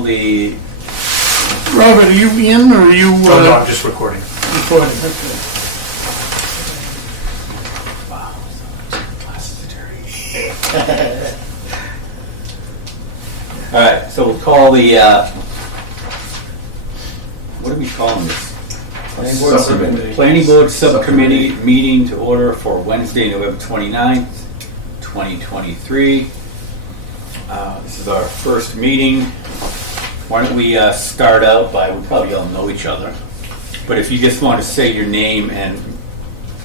call the, Robert, are you in, or are you? Oh, no, I'm just recording. Recording, okay. wow, glasses are dirty. All right, so we'll call the, what are we calling this? Planning Board Subcommittee meeting to order for Wednesday, November 29th, 2023. This is our first meeting. Why don't we start out by, we probably all know each other, but if you just want to say your name and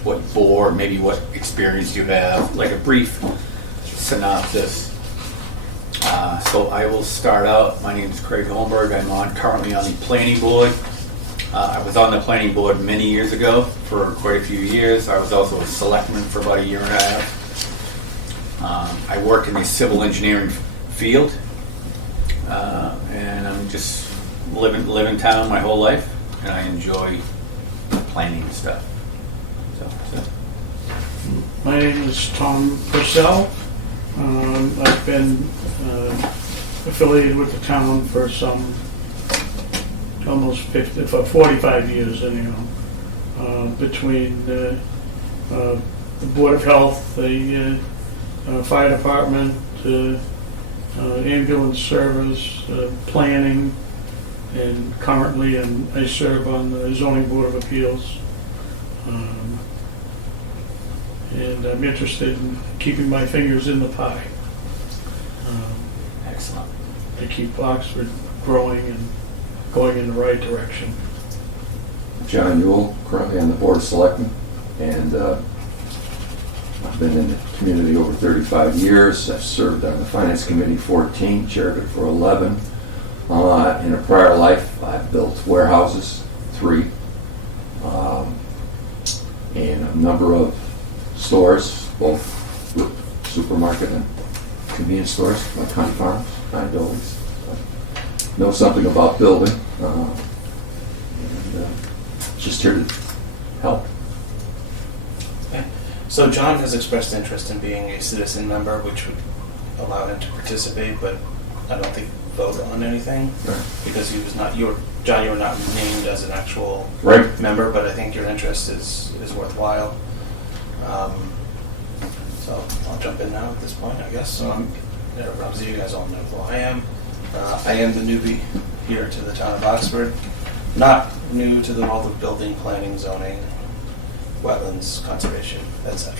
what board, maybe what experience you have, like a brief synopsis. So I will start out. My name is Craig Holmberg. I'm currently on the Planning Board. I was on the Planning Board many years ago for quite a few years. I was also a selectman for about a year and a half. I work in the civil engineering field, and I'm just live in town my whole life, and I enjoy planning and stuff. So. My name is Tom Purcell. I've been affiliated with the town for some almost 45 years anyhow. Between the Board of Health, the Fire Department, ambulance service, planning, and currently I serve on the Zoning Board of Appeals. And I'm interested in keeping my fingers in the pie. Excellent. To keep Oxford growing and going in the right direction. John Newell, currently on the Board of Selectmen, and I've been in the community over 35 years. I've served on the Finance Committee 14, chaired it for 11. In a prior life, I've built warehouses, 3, and a number of stores, both supermarket and convenience stores, like Hunt Farms, Nine Buildings. Know something about building, and just here to help. Okay. So John has expressed interest in being a citizen member, which would allow him to participate, but I don't think vote on anything, Right. because he was not. John, you were not named as an actual Right. member, but I think your interest is worthwhile. So I'll jump in now at this point, I guess. So I'm Ramsey. You guys all know who I am. I am the newbie here to the town of Oxford. Not new to the world of building, planning, zoning, wetlands, conservation, etc.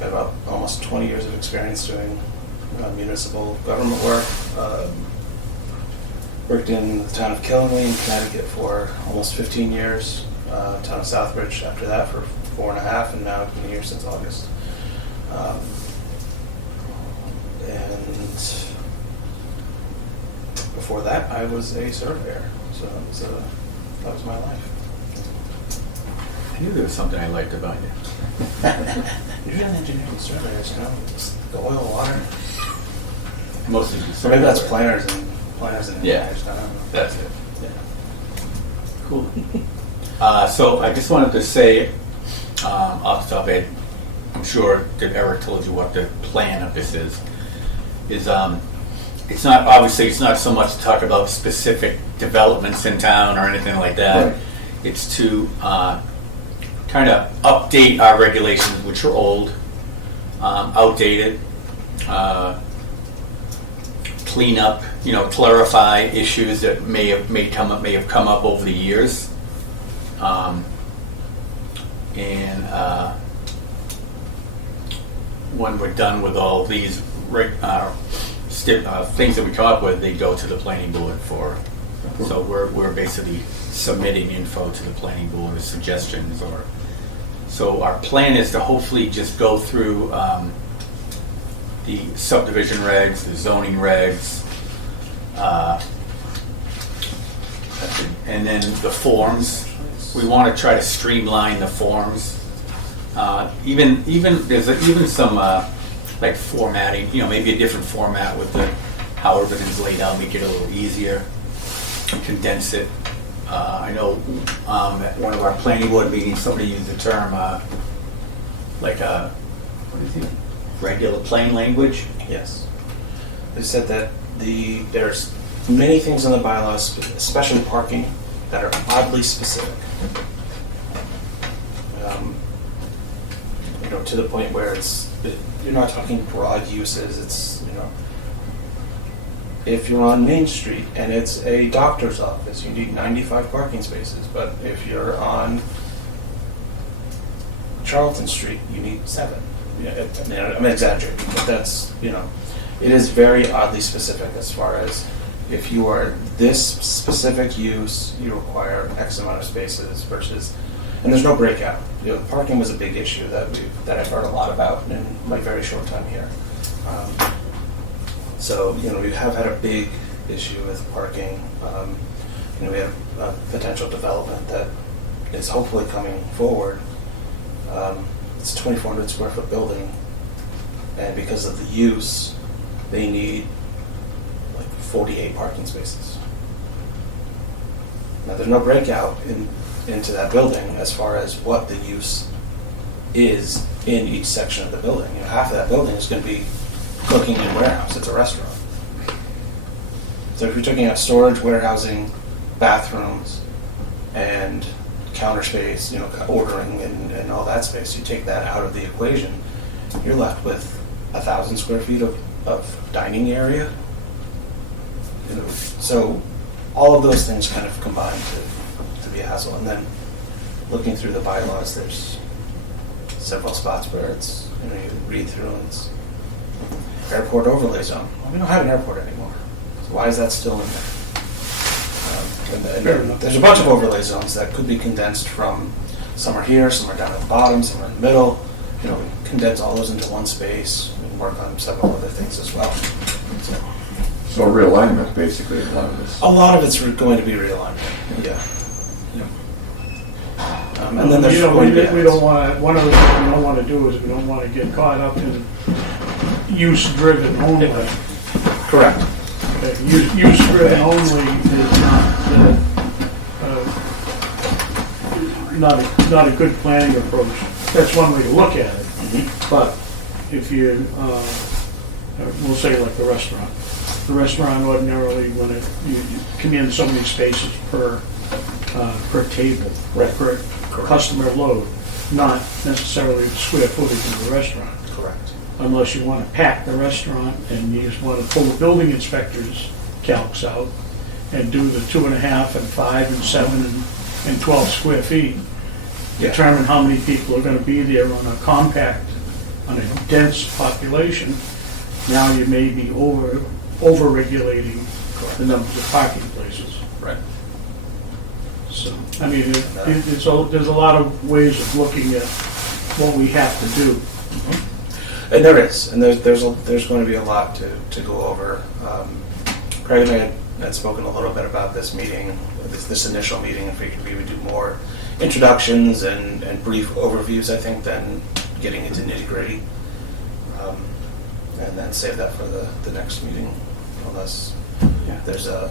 Got about almost 20 years of experience doing municipal government work. Worked in the town of Killingley in Connecticut for almost 15 years. Town of Southbridge after that for 4.5, and now I've been here since August. And before that, I was a surveyor, so that was my life. I knew there was something I liked about you. Usually in engineering surveyors, it's the oil, water. Mostly. Or maybe that's planners and Yeah. engineers. I don't know. That's it. Yeah. Cool. So I just wanted to say, off the top of it, I'm sure that Eric told you what the plan of this is it's not, obviously it's not so much to talk about specific developments in town or anything like that. Right. It's to kind of update our regulations, which are old, outdated, clean up, clarify issues that may have come up over the years. When we're done with all these things that we come up with, they go to the planning board for. So we're basically submitting info to the planning board with suggestions. So our plan is to hopefully just go through the subdivision regs, the zoning regs, and then the forms. We want to try to streamline the forms. There's some like formatting, maybe a different format with how everything's laid out, make it a little easier, condense it. I know at one of our planning board meetings, somebody used the term regular plain language. Yes. They said that there's many things in the bylaws, especially parking, that are oddly specific. To the point where you're not talking broad uses. It's, if you're on Main Street and it's a doctor's office, you need 95 parking spaces. But if you're on Charlton Street, you need 7. I'm exaggerating, but that's, it is very oddly specific as far as if you are this specific use, you require X amount of spaces versus, and there's no breakout. Parking was a big issue that I've heard a lot about in my very short time here. So we have had a big issue with parking. We have a potential development that is hopefully coming forward. It's a 2,400 square foot building, and because of the use, they need like 48 parking spaces. Now there's no breakout into that building as far as what the use is in each section of the building. Half of that building is going to be cooking and warehouse. It's a restaurant. So if you're taking out storage, warehousing, bathrooms, and counter space, ordering and all that space, you take that out of the equation, you're left with 1,000 square feet of dining area. So all of those things kind of combine to be a hassle. And then looking through the bylaws, there's several spots where it's, you read through and it's airport overlay zone. Well, we don't have an airport anymore. So why is that still in there? And there's a bunch of overlay zones that could be condensed from, some are here, some are down at the bottom, some are in the middle. We condense all those into one space and work on several other things as well. So realignment, basically, a lot of this. A lot of it's going to be realignment, yeah. And then there's we don't want to. One of the things we don't want to do is we don't want to get caught up in use-driven only. Correct. Use-driven only is not a good planning approach. That's one way to look at it. Mm-hmm. But if you, we'll say like the restaurant ordinarily when you come in so many spaces per table, right, per customer load, not necessarily the square footage of the restaurant. Correct. Unless you want to pack the restaurant and you just want to pull the building inspector's calcs out and do the 2.5 and 5 and 7 and 12 square feet. Yeah. Determine how many people are going to be there on a compact, on a dense population. Now you may be over-regulating the numbers of parking places. Right. So, I mean, there's a lot of ways of looking at what we have to do. Mm-hmm. And there is, and there's going to be a lot to go over. Craig and I had spoken a little bit about this meeting, this initial meeting, and figured we would do more introductions and brief overviews, I think, than getting into nitty-gritty. And then save that for the next meeting, unless there's a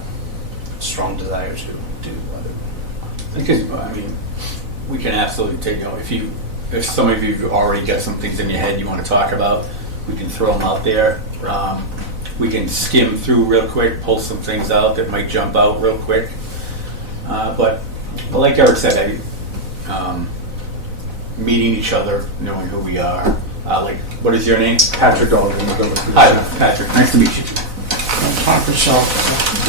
strong desire to do other. Because, we can absolutely take, if some of you have already got some things in your head you want to talk about, we can throw them out there. We can skim through real quick, pull some things out that might jump out real quick. But like Eric said, meeting each other, knowing who we are. What is your name? Patrick Alden. Hi, Patrick. Nice to meet you. Talk yourself.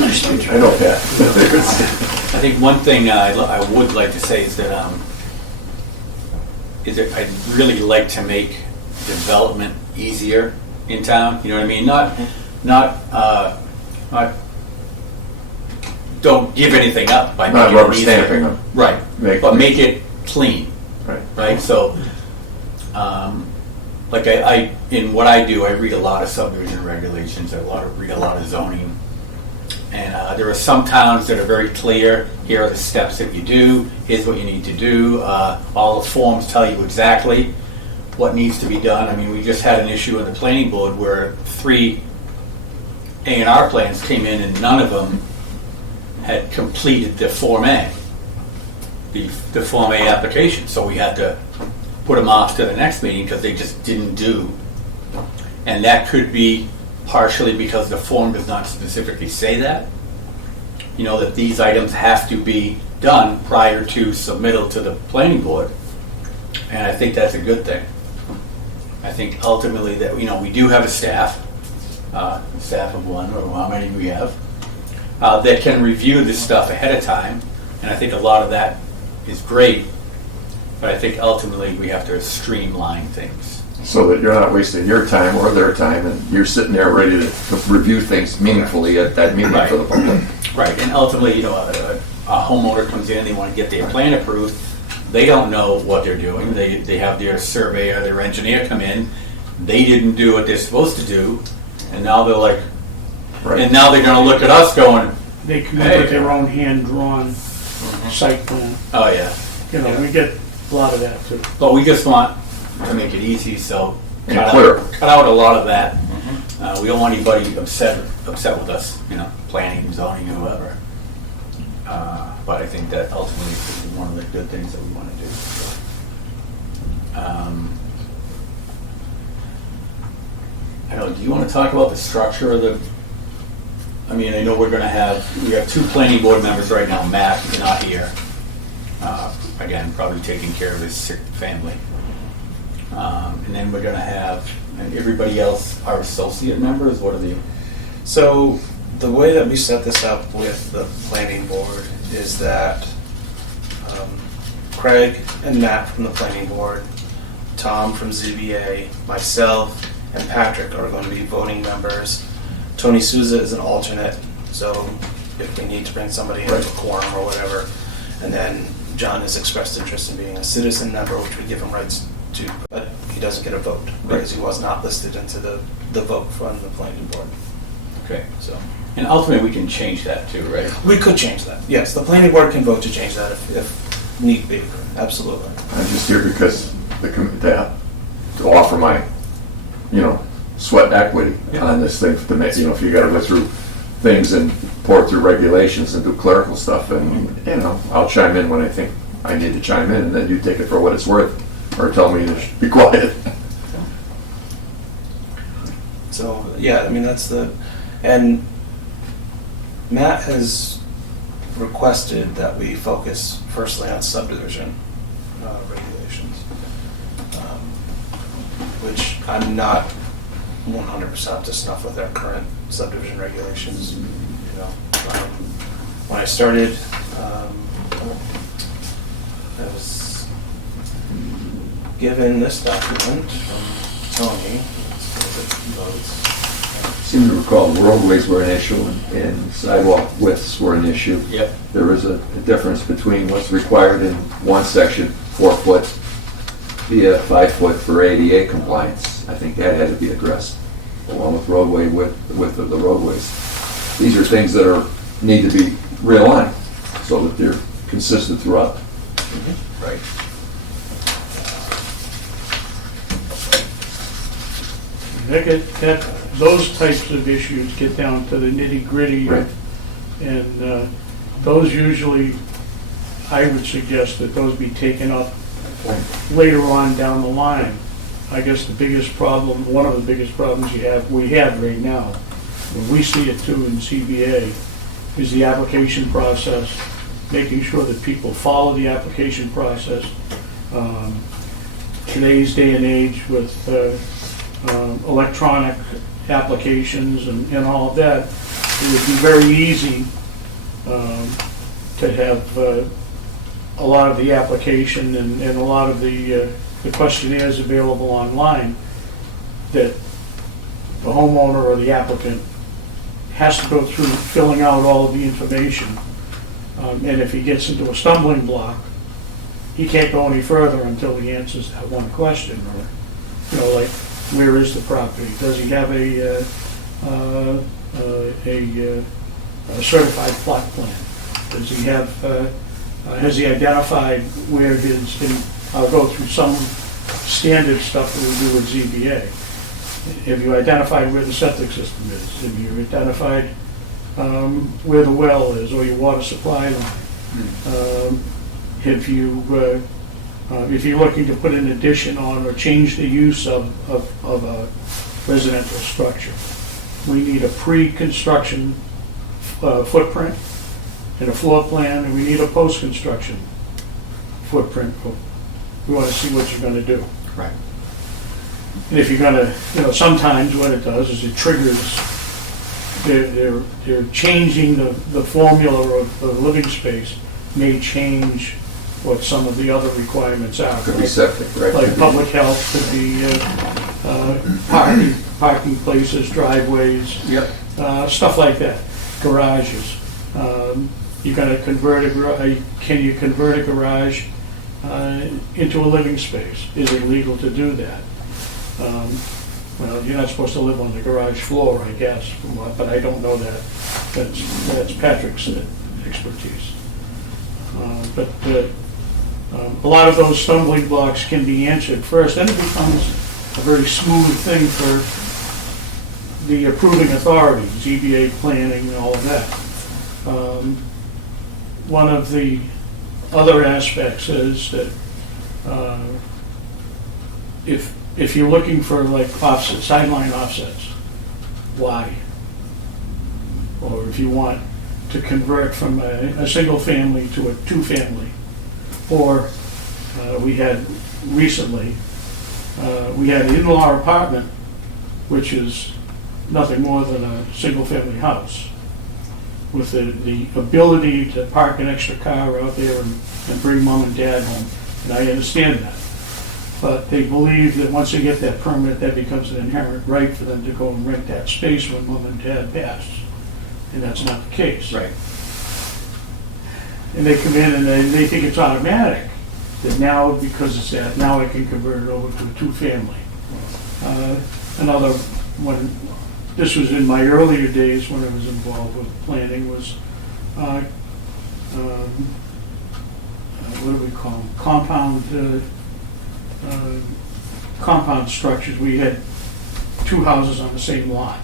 Nice to meet you. I know Pat. I think one thing I would like to say is that I'd really like to make development easier in town. You know what I mean? Not don't give anything up by Not making rubber it easier. stamping them. Right. But make it clean. Right. So, I in what I do, I read a lot of subdivision regulations. I read a lot of zoning, and there are some towns that are very clear. Here are the steps that you do. Here's what you need to do. All the forms tell you exactly what needs to be done. We just had an issue in the planning board where 3 A&R plans came in, and none of them had completed the Form A. The Form A application, so we had to put them off to the next meeting because they just didn't do. And that could be partially because the form does not specifically say that, that these items have to be done prior to submittal to the planning board. And I think that's a good thing. I think ultimately that, we do have a staff of one, or how many we have, that can review this stuff ahead of time. And I think a lot of that is great, but I think ultimately we have to streamline things. So that you're not wasting your time or their time, and you're sitting there ready to review things meaningfully at that meeting for the public. Right, and ultimately, a homeowner comes in, they want to get their plan approved, they don't know what they're doing, they have their surveyor, their engineer come in, they didn't do what they're supposed to do, and now they're like, Right. and now they're gonna look at us going, They come in with their own hand-drawn site plan. oh yeah. We get a lot of that too. But we just want to make it easy, so And clear. cut out a lot of that. We don't want anybody upset with us, planning, zoning, whoever. But I think that ultimately is one of the good things that we want to do. I don't know, do you want to talk about the structure of the, I know we have 2 planning board members right now. Matt is not here. Again, probably taking care of his sick family. And then we're going to have, and everybody else, our associate members, what are the? So the way that we set this up with the planning board is that Craig and Matt from the planning board, Tom from ZBA, myself, and Patrick are going to be voting members. Tony Souza is an alternate, so if we need to bring somebody in, a quorum or whatever. And then John has expressed interest in being a citizen member, which would give him rights to, but he doesn't get a vote because he was not listed into the vote from the planning board. Okay. So, and ultimately we can change that too, right? We could change that. Yes, the planning board can vote to change that if need be. Absolutely. I'm just here because to offer my, sweat equity on this thing to make, if you gotta go through things and pour through regulations and do clerical stuff, and, I'll chime in when I think I need to chime in, and then you take it for what it's worth, or tell me to be quiet. So, yeah, that's and Matt has requested that we focus firstly on subdivision regulations, which I'm not 100% up to snuff with our current subdivision regulations. When I started, I was given this document from Tony. Seem to recall roadways were an issue and sidewalk widths were an issue. Yep. There is a difference between what's required in one section, 4 foot, via 5 foot for ADA compliance. I think that had to be addressed, along with roadway width of the roadways. These are things that need to be realigned so that they're consistent throughout. Right. Those types of issues get down to the nitty-gritty, Right. and those usually, I would suggest that those be taken up later on down the line. I guess the biggest problem, one of the biggest problems we have right now, and we see it too in CBA, is the application process, making sure that people follow the application process. Today's day and age with electronic applications and all of that, it would be very easy to have a lot of the application and a lot of the questionnaires available online that the homeowner or the applicant has to go through filling out all of the information. And if he gets into a stumbling block, he can't go any further until he answers that one question. Or, like, where is the property? Does he have a certified plot plan? Does he have, has he identified where his, and I'll go through some standard stuff that we do with ZBA. Have you identified where the septic system is? Have you identified where the well is or your water supply line? Have you, if you're looking to put an addition on or change the use of a residential structure, we need a pre-construction footprint and a floor plan, and we need a post-construction footprint. We want to see what you're gonna do. Right. And if you're gonna, sometimes what it does is it triggers, they're changing the formula of the living space, may change what some of the other requirements are. Could be septic, right? Like public health, could be parking places, driveways, Yep. stuff like that, garages. You're gonna convert can you convert a garage into a living space? Is it legal to do that? Well, you're not supposed to live on the garage floor, I guess, but I don't know that. That's Patrick's expertise. But a lot of those stumbling blocks can be answered first, then it becomes a very smooth thing for the approving authority, ZBA, planning, and all of that. One of the other aspects is that if you're looking for like offset, sideline offsets, why? Or if you want to convert from a single family to a two-family, or we had recently, we had an in-law apartment, which is nothing more than a single-family house, with the ability to park an extra car out there and bring mom and dad home, and I understand that. But they believe that once they get that permit, that becomes an inherent right for them to go and rent that space when mom and dad pass, and that's not the case. Right. And they come in and they think it's automatic, that now, because it's that, now I can convert it over to a two-family. Another one, this was in my earlier days when I was involved with planning, was, what do we call them? Compound structures. We had two houses on the same lot.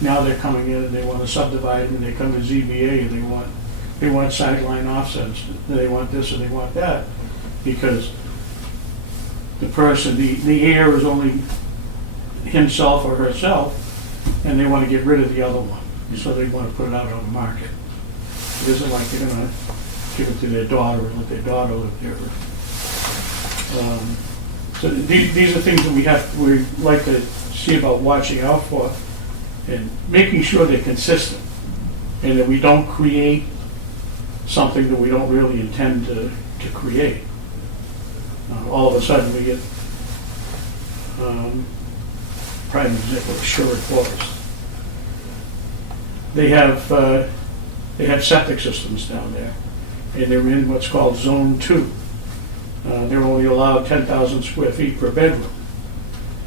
Now they're coming in and they want to subdivide them, and they come to ZBA and they want sideline offsets, they want this and they want that, because the person, the heir is only himself or herself, and they want to get rid of the other one, so they want to put it out on the market. It isn't like they're going to give it to their daughter and let their daughter live there. So these are things that we like to see about watching out for, and making sure they're consistent, and that we don't create something that we don't really intend to create. All of a sudden we get, prime example, Sherwood Forest. They have septic systems down there, and they're in what's called Zone 2. They're only allowed 10,000 square feet per bedroom.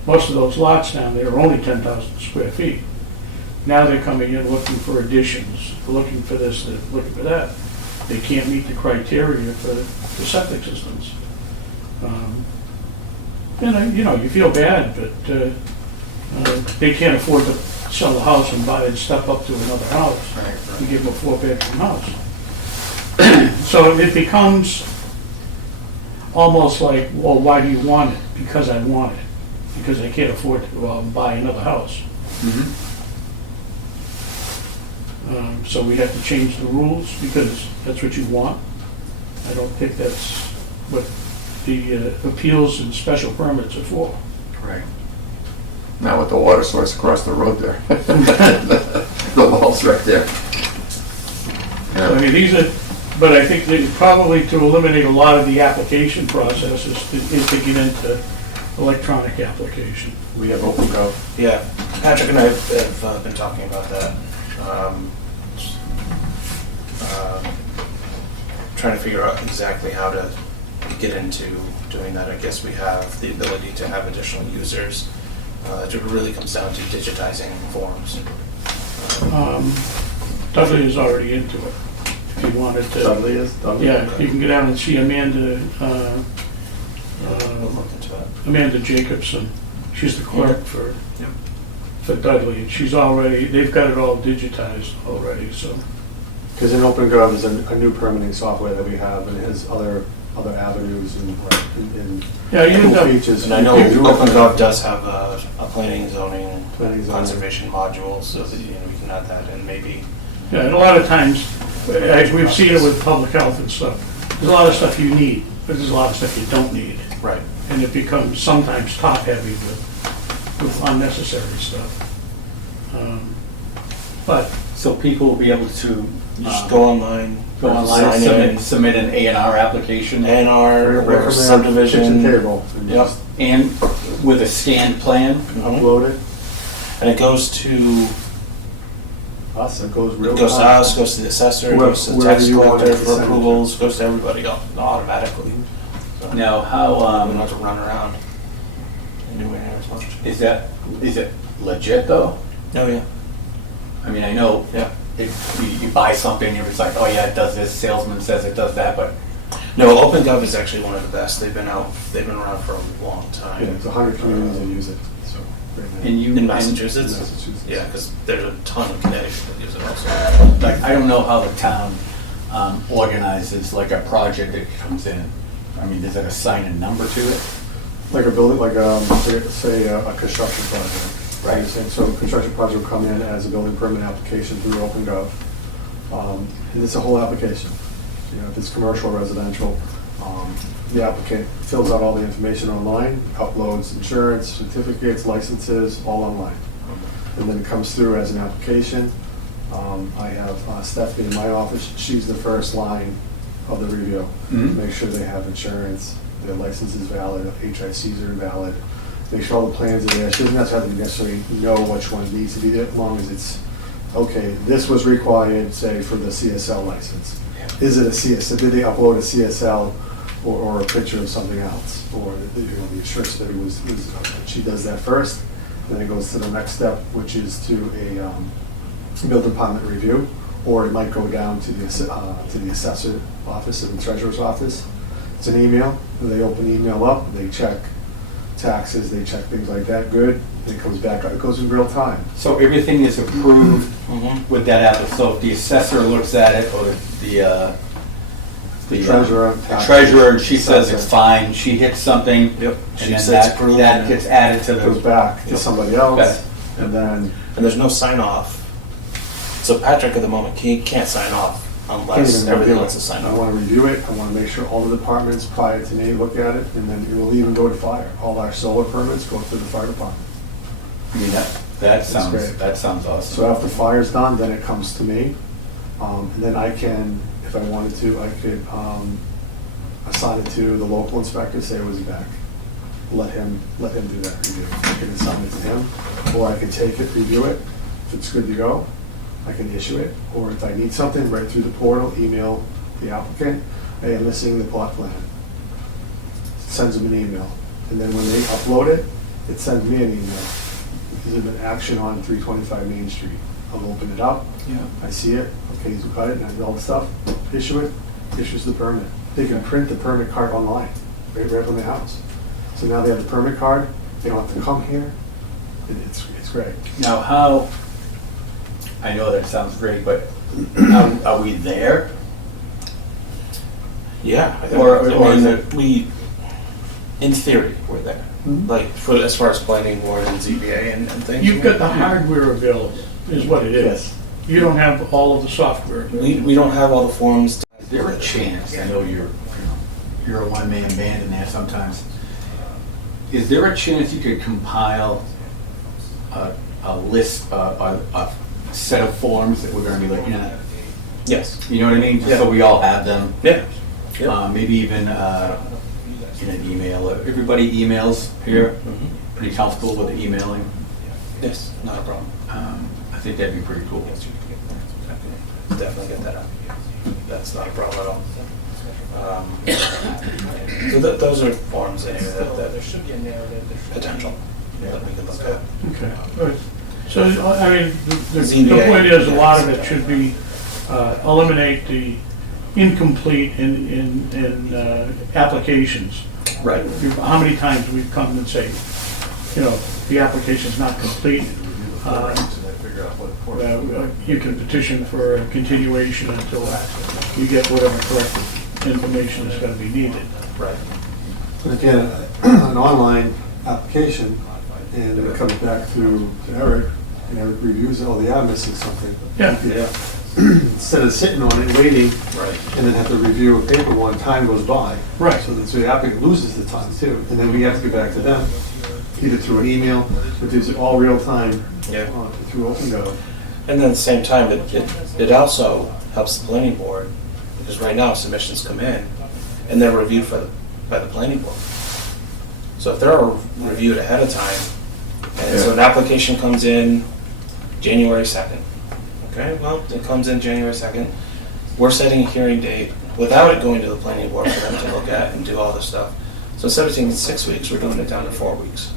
Most of those lots down there are only 10,000 square feet. Now they're coming in looking for additions, looking for this, looking for that. They can't meet the criteria for septic systems. And you feel bad, but they can't afford to sell a house and buy and step up to another house. Right. And give them a 4-bedroom house. So it becomes almost like, well, why do you want it? Because I want it. Because I can't afford to go out and buy another house. Mm-hmm. So we have to change the rules because that's what you want. I don't think that's what the appeals and special permits are for. Right. Not with the water source across the road there. The wall's right there. So, I mean, but I think that probably to eliminate a lot of the application process is to get into electronic application. We have OpenGov. Yeah, Patrick and I have been talking about that. Trying to figure out exactly how to get into doing that. I guess we have the ability to have additional users. It really comes down to digitizing forms. Dudley is already into it. If you wanted to. Dudley is? Dudley? Yeah, you can go down and see Amanda. We'll look into it. Amanda Jacobson. She's the clerk for Yep. Dudley, and they've got it all digitized already, so. Because in OpenGov is a new permitting software that we have, and it has other avenues and Yeah, you end cool up, features. And I know OpenGov does have a planning, zoning, Planning, zoning. conservation module, so that we can add that in maybe. yeah, and a lot of times, as we've seen it with public health and stuff, there's a lot of stuff you need, but there's a lot of stuff you don't need. Right. And it becomes sometimes top-heavy with unnecessary stuff. But, So people will be able to Just go online. and sign submit an A&R application in, A&R or Recommend subdivision. kitchen table. And Yep. just and with a scanned plan. Mhm. upload it. And it goes to Us, it goes real It goes to time. us, goes to the assessor, Whoever- goes to the wherever tax you want collector it to for send it to. approvals, goes to everybody automatically. So Now, we how don't have to run around anywhere near as much. is it legit though? Oh, yeah. I mean, I know Yeah. if you buy something, it's like, oh yeah, it does this. Salesman says it does that, but No, OpenGov is actually one of the best. They've been around for a long Yeah, time. there's 100 communities that use it, so. right now. and you In and- Massachusetts? Massachusetts. Yeah, because there's a ton of Connecticut that use it also. like I don't know how the town organizes like a project that comes in. I mean, does it assign a number to it? Like a building, like, say, a construction project. Right. So a construction project will come in as a building permit application through OpenGov. And it's a whole application. You know, if it's commercial or residential, the applicant fills out all the information online, uploads insurance, certificates, licenses, all online. And then it comes through as an application. I have Stephanie in my office, she's the first line of the review. Mhm. Make sure they have insurance, their license is valid, HICs are valid, make sure all the plans are there. She doesn't have to necessarily know which one needs to be there, as long as it's, okay, this was required, say, for the CSL license. Is it a CSL, did they upload a CSL or a picture of something else? Or, the insurance that it was, she does that first, then it goes to the next step, which is to a building department review, or it might go down to the assessor office and the treasurer's office. It's an email, they open the email up, they check taxes, they check things like that, good, and it comes back, it goes in real time. So everything is approved Mm-hmm. with that app. So if the assessor looks at it, or The treasurer. the treasurer, and she says it's fine, she hits something, Yep. and She then says that approved, that and- gets added to It goes the. back to somebody else, and then And there's no sign off. So Patrick at the moment, he can't sign off unless everything else is signed I off. want to review it, I want to make sure all the departments prior to me look at it, and then it will even go to fire. All our solar permits go to the fire department. I mean, great. that sounds awesome. So after fire's done, then it comes to me, and then I can, if I wanted to, I could assign it to the local inspector, say, was he back? Let him do that review. I can assign it to him, or I can take it, review it, if it's good to go, I can issue it, or if I need something, right through the portal, email the applicant, hey, I'm missing the plot plan. Sends them an email, and then when they upload it, it sends me an email. There's an action on 325 Main Street. I'll open it up, Yeah. I see it, okay, he's got it, and all the stuff, issue it, issues the permit. They can print the permit card online, right from their house. So now they have the permit card, they don't have to come here, it's great. Now, how? I know that sounds great, but are we there? Yeah. Or is it- in theory, we're there. Mhm. Like, as far as planning board and ZBA and things. you've got the hardware available, is what it is. Yes. You don't have all of the software. We don't have all the forms. Is there a chance? I know you're a one-man band in there sometimes. Is there a chance you could compile a list, a set of forms that we're going to be looking at? Yes. You know what I mean? Just so we all have them. Yeah. Maybe even in an email. Everybody emails here. Mhm. Pretty comfortable with emailing. Yes, not a problem. I think that'd be pretty cool. Definitely get that out. That's not a problem at all. So those are forms anyway, that potential that we can look at. Okay, good. So, I mean, the ZBA. point is, a lot of it should be, eliminate the incomplete in applications. Right. How many times we've come and say, you know, the application's not complete, you can petition for a continuation until you get whatever corrective information is gonna be needed. Right. But again, an online application, and it comes back to Eric, and Eric reviews it, oh, they are missing something. Yeah. You instead of sitting on it, waiting, Right. and then have to review a paper one, time goes by. Right. So the applicant loses the time too, and then we have to get back to them, either through an email, which is all real time, Yeah. through, And then at the same time, it also helps the planning board, because right now submissions come in and they're reviewed by the planning board. So if they're reviewed ahead of time, and so an application comes in January 2nd, okay, well, it comes in January 2nd, we're setting a hearing date without it going to the planning board for them to look at and do all this stuff. So instead of taking 6 weeks, we're doing it down to 4 weeks.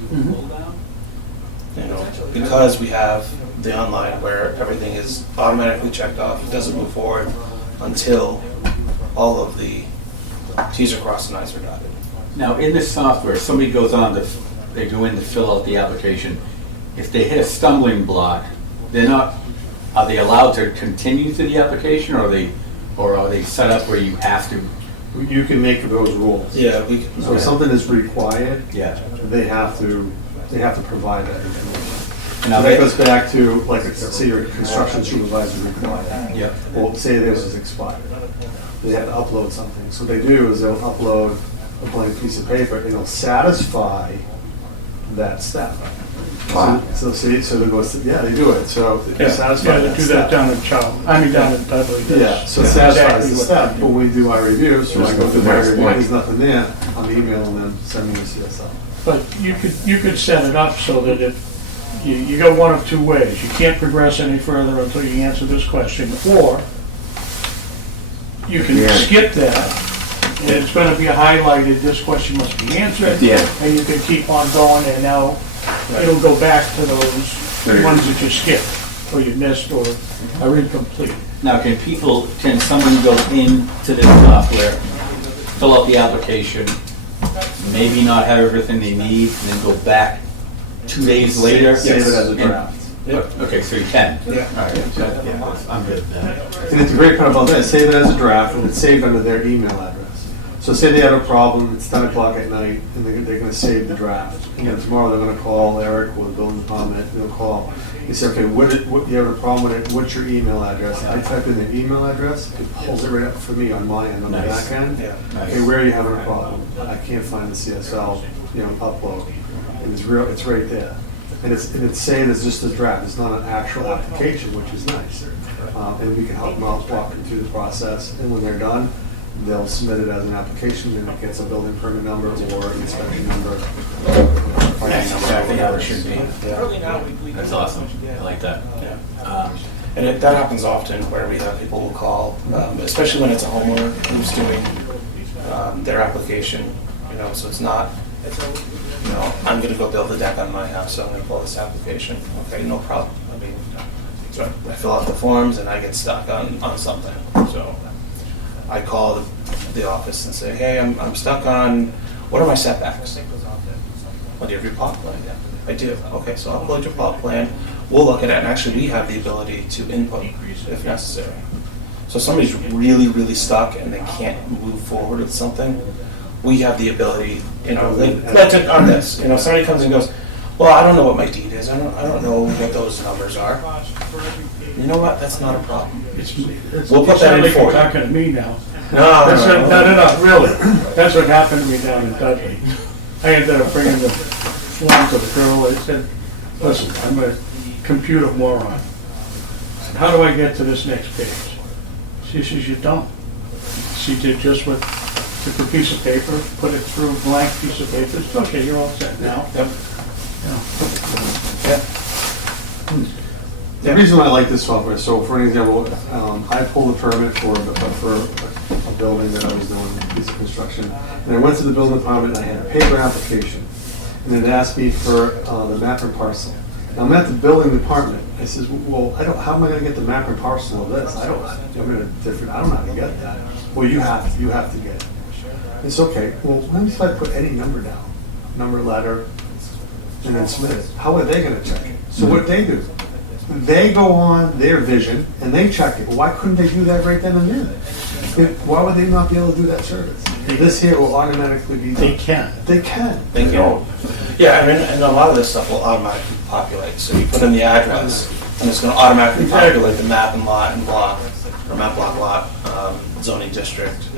You know, because we have the online where everything is automatically checked off, it doesn't move forward until all of the T's are crossed and I's are dotted. Now, in this software, somebody goes on to, they go in to fill out the application. If they hit a stumbling block, they're not, are they allowed to continue to the application, or are they set up where you have to? you can make those rules. Yeah, So if something is required, Yeah. they have to provide that information. Now, So that goes back to, like, say your construction supervisor required. Yep. Well, say theirs is expired. They have to upload something. So what they do is they'll upload a blank piece of paper and it'll satisfy that step. Wow. So see, so they go, yeah, they do it. So Yeah. it satisfies Yeah, they that do that step. down in down in Dudley. Yeah, so it That's satisfies exactly the what step. they When we do our review, so I There's go through nothing my there. review, there's nothing there, I'm emailing them, send me the CSL. But you could set it up so that if, you go one of two ways. You can't progress any further until you answer this question, or you can Yeah. skip that, and it's gonna be highlighted, this question must be answered. At the end. And you can keep on going, and now it'll go back to those There. ones that you skipped, or you missed, or are incomplete. Now, can someone go into this software, fill out the application, maybe not have everything they need, and then go back 2 days later? Save it as a And- draft. Okay, so you can? Yeah. All right, yeah, I'm good with that. And it's a great part about that, save it as a draft, and it's saved under their email address. So say they have a problem, it's 10 o'clock at night, and they're gonna save the draft. And then tomorrow they're gonna call Eric or the building department, they'll call, they say, okay, what you have a problem with it, what's your email address? I type in their email address, it pulls it right up for me on my end, on the Nice. back end. Yeah. Okay, where are you having a problem? I can't find the CSL, upload, and it's right there. And it's saved as just a draft, it's not an actual application, which is nice. And we can help them out, walk them through the process, and when they're done, they'll submit it as an application, and it gets a building permit number or an inspection number. That's exactly how it should be. That's awesome, I like that. Yeah. And that happens often where we have people who call, especially when it's a homeowner who's doing their application, so it's not, I'm gonna go build a deck on my house, so I'm gonna pull this application. Okay, no problem. I mean, so I fill out the forms and I get stuck on something. So I call the office and say, hey, I'm stuck on, what are my setbacks? Well, do you have your plot plan? I do. Okay, so I'll upload your plot plan. We'll look at it, and actually we have the ability to input if necessary. So if somebody's really, really stuck and they can't move forward with something, we have the ability, on this. Somebody comes and goes, well, I don't know what my deed is. I don't know what those numbers are. You know what? That's not a problem. We'll put that in Like for you're you. talking to me now. No, Really. That's what happened to me down in Dudley. I ended up bringing the form to the girl. I said, listen, I'm a computer moron. I said, how do I get to this next page? She says, you don't. She did just what, took a piece of paper, put it through a blank piece of paper. It's okay, you're all set now. Yep. Yeah. The reason I like this software, so for an example, I pulled a permit for a building that I was doing, a piece of construction, and I went to the building department and I had a paper application, and it asked me for the map and parcel. Now I'm at the building department. I says, well, how am I going to get the map and parcel of this? I'm in a different. I don't know how to get that. Well, you have to get it. It's okay. Well, let me see if I put any number down, number, letter, and then submit it. How are they going to check it? So what they do? They go on their vision and they check it. Well, why couldn't they do that right then and there? Why would they not be able to do that service? This here will automatically be done. They can. They can. Thank you. Yeah, and a lot of this stuff will automatically populate. So you put in the address, and it's going to automatically populate the map and lot and block. or map block lot, zoning district,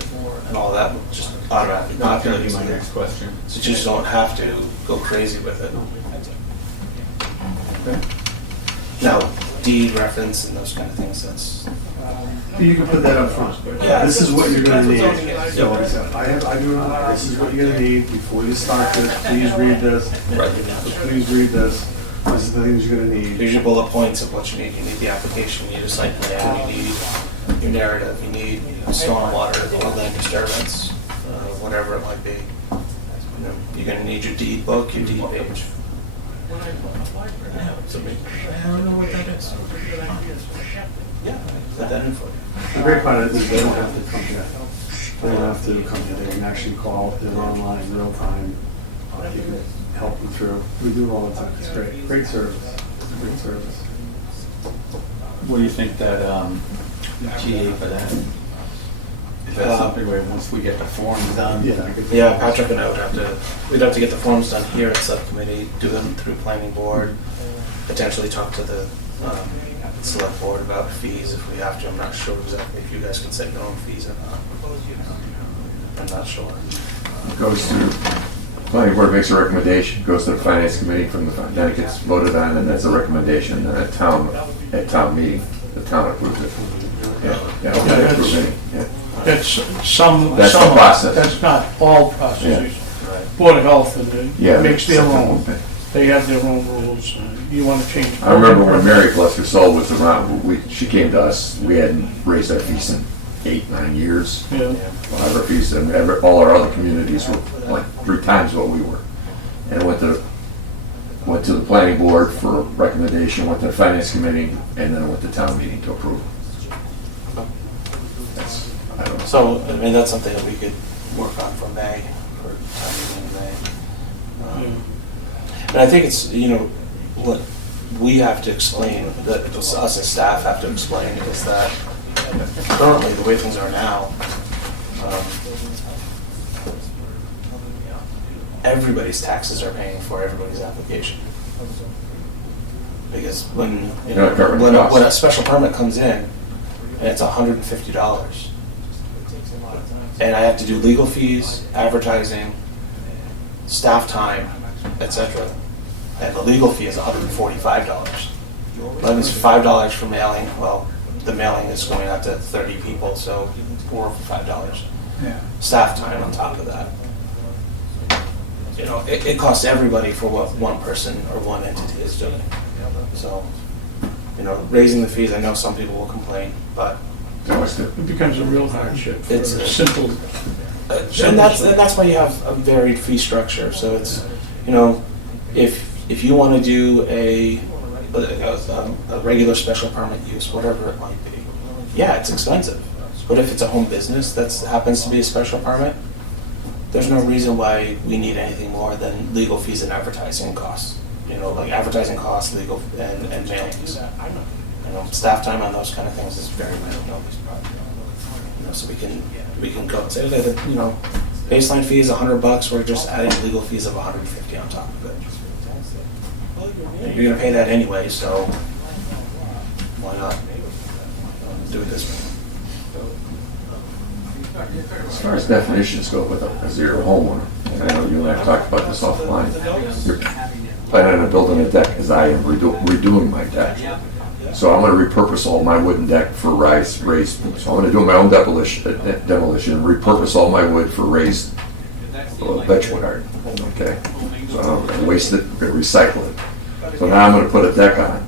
and all that just automatically That's gonna be populates my in there. next question. So you just don't have to go crazy with it. Now, deed reference and those kind of things, that's, You can put that up front. Yeah. This is what you're gonna need. That's what it's So like I said, I do not, this is what you're gonna need before you start this, please read this. Please read this, this is the things you're gonna need. here's your bullet points of what you need. You need the application, you need a site plan, you need your narrative, you need stormwater, or land disturbance, whatever it might be. You know, you're gonna need your deed book, your deed page. So I don't know what that is. Yeah, put that in for you. The great part is they don't have to come here. They don't have to come here, they can actually call, they're online, real time. You can help them through. We do it all the time, it's great, great service, great service. What do you think that GA for that? Is that something where once we get the forms done? Yeah, Patrick and I we'd have to get the forms done here at subcommittee, do them through planning board, potentially talk to the select board about fees if we have to. I'm not sure exactly if you guys can set your own fees or not. I'm not sure. Goes to, planning board makes a recommendation, goes to the finance committee then it gets voted on, and that's a recommendation, and at town meeting, the town approves it. Yeah, they approve it, yeah. That's some. That's the some- process. That's not all processes. Right. Board of Health, and Yeah, it makes their that's- own, they have their own rules. You want to change. I remember when Mary, bless her soul, was around, she came to us, we hadn't raised our fees in 8-9 years. Yeah. Well, our fees, and all our other communities were like 3 times what we were. And it went to the planning board for recommendation, went to the finance committee, and then went to town meeting to approve. I don't know. So, I mean, that's something that we could work on for May, for time meeting in May. And I think it's, what we have to explain, that us as staff have to explain, is that currently, the way things are now, everybody's taxes are paying for everybody's application. Because when a special permit comes in, and it's $150, and I have to do legal fees, advertising, staff time, etc., and the legal fee is $145. That means $5 for mailing. Well, the mailing is going out to 30 people, so $4 or $5. Yeah. Staff time on top of that. It costs everybody for what one person or one entity is doing. So, raising the fees, I know some people will complain, but It becomes a real hardship for It's a simple. and that's why you have a varied fee structure. So it's, if you want to do a regular special permit use, whatever it might be, yeah, it's expensive. But if it's a home business that happens to be a special permit, there's no reason why we need anything more than legal fees and advertising costs. Like advertising costs, legal and mailing fees. Staff time on those kind of things is very minimal. So we can go and say, okay, baseline fee is $100. We're just adding legal fees of $150 on top of it. You're going to pay that anyway, so why not do it this way? As far as definitions go with a zero homeowner, and I know you and I have talked about this offline, you're planning on building a deck as I am redoing my deck. So I'm going to repurpose all my wooden deck for raised, so I'm going to do my own demolition, repurpose all my wood for raised vegetable garden, okay? So I'm going to waste it, recycle it. So now I'm going to put a deck on.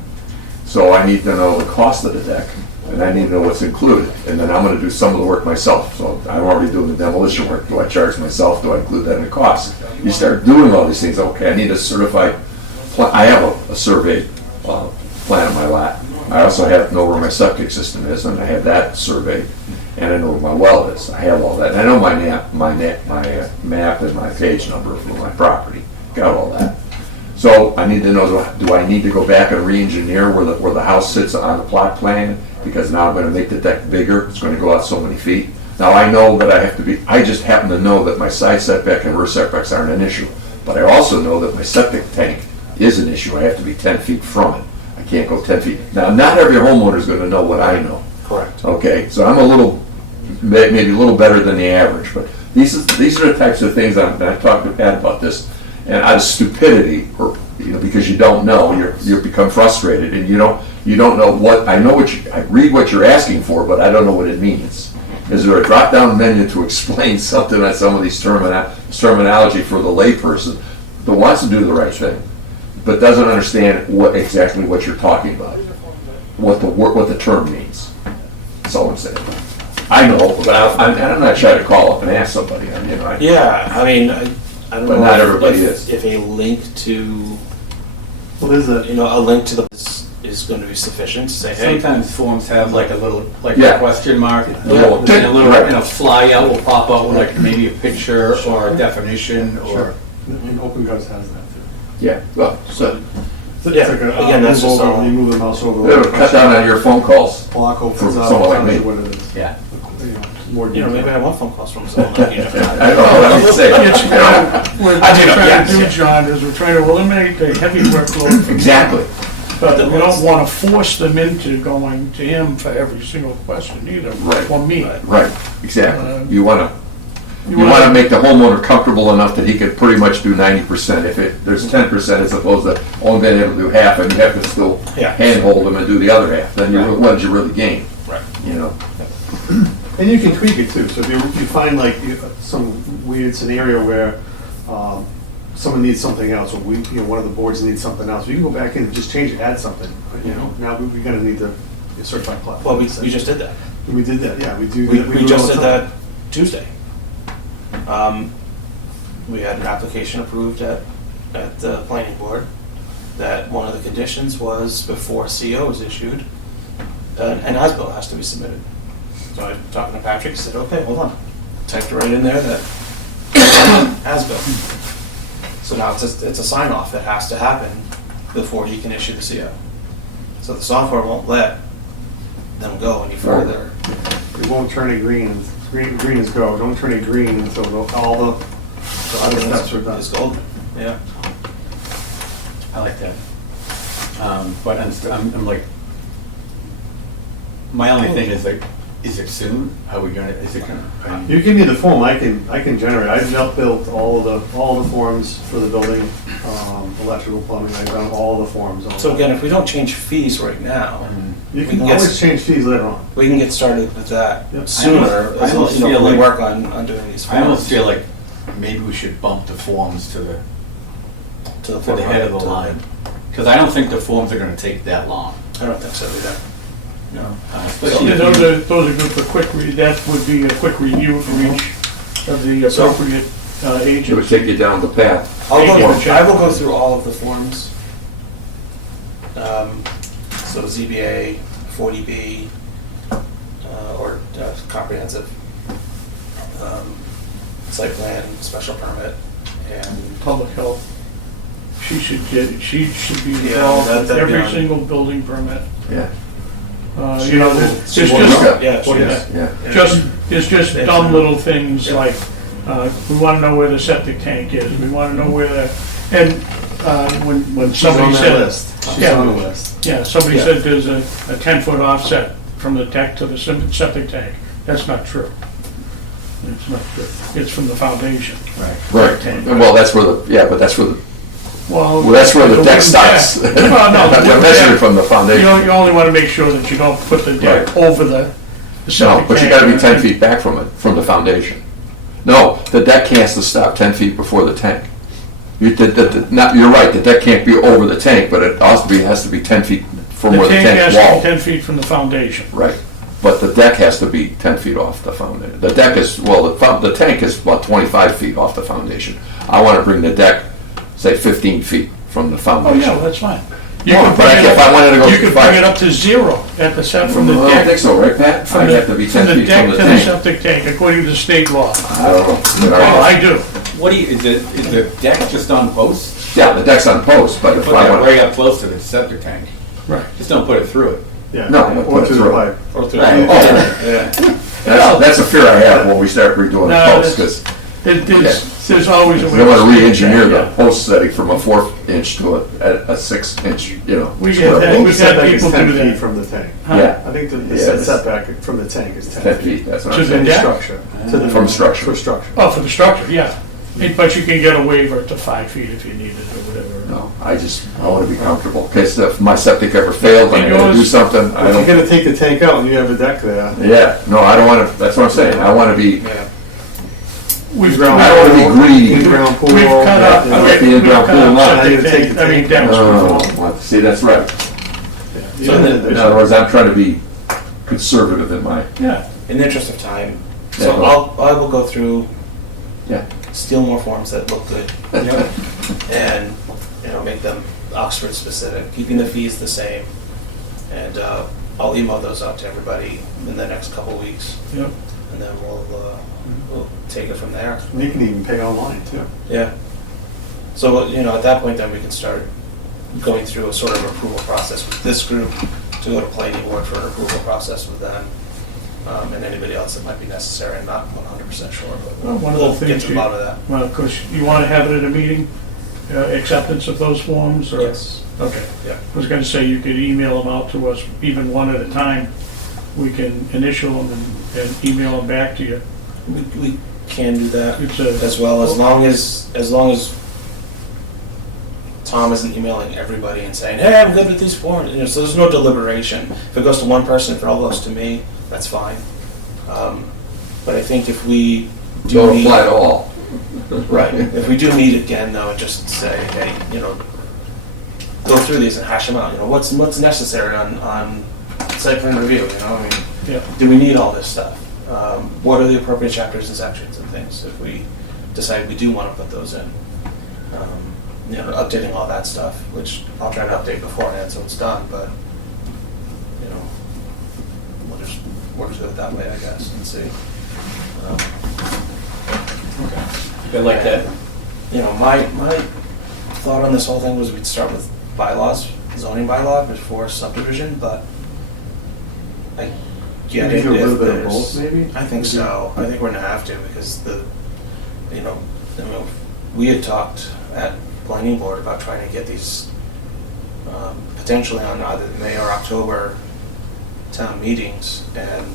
So I need to know the cost of the deck, and I need to know what's included, and then I'm going to do some of the work myself. So I'm already doing the demolition work. Do I charge myself? Do I include that in the cost? You start doing all these things. Okay, I need a certified. I have a surveyed plan of my lot. I also have to know where my septic system is, and I have that surveyed, and I know where my well is. I have all that. And I know my map and my page number for my property. Got all that. So I need to know, do I need to go back and re-engineer where the house sits on the plot plan? Because now I'm going to make the deck bigger. It's going to go out so many feet. Now I know that I just happen to know that my side setback and rear setbacks aren't an issue. But I also know that my septic tank is an issue. I have to be 10 feet from it. I can't go 10 feet. Now, not every homeowner is going to know what I know. Correct. Okay, so I'm a little, maybe a little better than the average, but these are the types of things, and I talked to Pat about this, and out of stupidity, or, because you don't know, you become frustrated, and you don't know what, I read what you're asking for, but I don't know what it means. Is there a drop-down menu to explain something on some of these terminology for the layperson that wants to do the right thing, but doesn't understand exactly what you're talking about, what the term means? That's all I'm saying. I know, but I'm not trying to call up and ask somebody. Yeah, I mean, I don't But know not everybody is. if a link to, Well, there's a, a link to the is going to be sufficient to say, hey, Sometimes forms have like a little, like Yeah. a question mark, Yeah. and a flyout will pop out with like maybe a picture or a definition or. and Open Guts has that too. Yeah, well, so It's Yeah, like a, again, that's move just over, all- you move the mouse over. it'll cut down on your phone calls. Block opens for up, someone like tells you me. what it is. Yeah. More maybe I detail. want phone calls from someone like you. I don't know what I'm saying. It's, what I we're do know, trying yes, to do, yes. John, is we're trying to eliminate the heavy workload, Exactly, but we don't want to force them into going to him for every single question either, Right. or me. right, exactly. You want You to wanna- make the homeowner comfortable enough that he could pretty much do 90%. If there's 10% as opposed to only being able to do half, and you have to still Yeah. handhold them and do the other half, then Right. what did you really gain? Right. And you can tweak it too, so if you find like some weird scenario where someone needs something else, or one of the boards needs something else, you can go back in and just change it, add something, now we're gonna need the certified platform. Well, we just did that. We did that, yeah, we do. We do it just all the did time. that Tuesday. We had an application approved at the planning board that one of the conditions was before CO is issued, an as-built has to be submitted. So I talked to Patrick, said, okay, hold on. Typed right in there that as-built. So now it's a sign-off that has to happen before he can issue the CO. So the software won't let them go any further. It won't turn it green, green is go, don't turn it green until all the other steps are done. It's golden, yeah. I like that. But I'm like, my only thing is like, is it soon? Are we gonna, is it gonna? You give me the form, I can generate, I've built all the forms for the building, electrical, plumbing, I've done all the forms. So again, if we don't change fees right now, You we can can get- always change fees later on. we can get started with that Yep. sooner. I almost feel we like- work on doing these I almost forms feel like maybe we should bump the forms to the to head of the to line. Because I don't think the forms are gonna take that long. I don't think so either. No. Especially Yeah, if those you- are good for quick, that would be a quick review for each of the appropriate It would agents. take you down the path. I will Form. go through all of the forms. So ZBA, 40B, or comprehensive site plan, special permit, and Public health. She should be Yeah, involved with that'd be every on- single building permit. Yeah, She knows it. It's She just, will know. Yeah, she Well, is. yeah. it's just dumb little things Yeah. like, we want to know where the septic tank is, we want to know where the, and when She's on somebody that said, list. She's Yeah. on the list. yeah, somebody Yeah. said there's a 10-foot offset from the deck to the septic tank. That's not true. It's not true. It's from the foundation. Right, well, that's where that's where Well, that's where the deck wooden starts. deck- Well, no, the wooden Measured deck, from the foundation. you only want to make sure that you don't put the deck Right. over the No, septic tank. but you gotta be 10 feet back from it, from the foundation. No, the deck has to stop 10 feet before the tank. You're right, the deck can't be over the tank, but it also has to be 10 feet from where the tank has tank to be wall. 10 feet from the foundation. Right, but the deck has to be 10 feet off the foundation. The deck is, the tank is about 25 feet off the foundation. I wanna bring the deck, say 15 feet from the Oh, foundation. yeah, that's fine. You No, can but bring it if I wanted to up, go you could five- bring it up to 0 at the from the I don't think deck, so, right, Pat? from I'd have to the be 10 feet deck from to the the tank. septic tank, according to state law. I don't know. Oh, I do. What do you, is the deck just on posts? Yeah, the deck's on post, but if Put I that want. right up close to the septic tank. Right. Just don't put it through it. Yeah. No, but Or put it to the through. pipe. Or through- Right. Oh, Yeah. that's a fear I have when we start redoing the No, posts, because There's There's always a way. They want to re-engineer the Yeah. post setting from a 4-inch to a 6-inch, We square get that. post. We've had Setback is people 10 do feet that. from the tank. Yeah, I think the Yeah, setback from the tank is 10 10 feet, that's what To I'm the saying. deck? Structure. To the- From structure. For structure. Oh, for the structure, yeah. But you can get a waiver to 5 feet if you need it or whatever. No, I want to be comfortable. In case if my septic ever failed and I had to do Yours- something, I If you're don't, gonna take the tank out and you have a deck there, yeah, no, I don't want to, that's what I'm saying. I want to be, Yeah. We've Ground I don't want to be greedy. in-ground pool. We've cut up, you know, I like the we've in-ground cut pool up lot. How you septic gonna take tanks, the I mean, tank depths Oh, before. well, see, that's right. yeah. So then- In other words, I'm trying to be conservative in my, Yeah, In the interest of time, Yeah, so go I will go through, yeah. steal more forms that look good, Yep. and, make them Oxford specific, keeping the fees the same. And I'll email those out to everybody in the next couple weeks, yep. and then we'll take it from there. You can even pay online too. Yeah. So, at that point, then we can start going through a sort of approval process with this group to go to planning board for an approval process with them, and anybody else that might be necessary. I'm not 100% sure, but Well, one of we'll the get things to the bottom of that. Well, of course, you want to have it at a meeting, acceptance of those forms, or? Yes. Okay. Yeah. I was gonna say, you could email them out to us, even one at a time. We can initial them and email them back to you. We can do that It's a- as well, as long as Tom isn't emailing everybody and saying, "Hey, I'm good with these forms." So there's no deliberation. If it goes to one person, if it all goes to me, that's fine. But I think if we do Don't meet, apply at all. right, if we do meet again though, and just say, "Hey, go through these and hash them out. What's necessary on site plan review? Yeah. Do we need all this stuff? What are the appropriate chapters and sections and things if we decide we do want to put those in? Updating all that stuff, which I'll try to update beforehand so it's done, but, we'll just work through it that way, I guess, and see. I like that. My thought on this whole thing was we'd start with bylaws, zoning bylaw before subdivision, but I get Maybe it do a little if bit of there's. both, maybe? I think so. I think we're gonna have to because we had talked at planning board about trying to get these potentially on either the May or October town meetings, and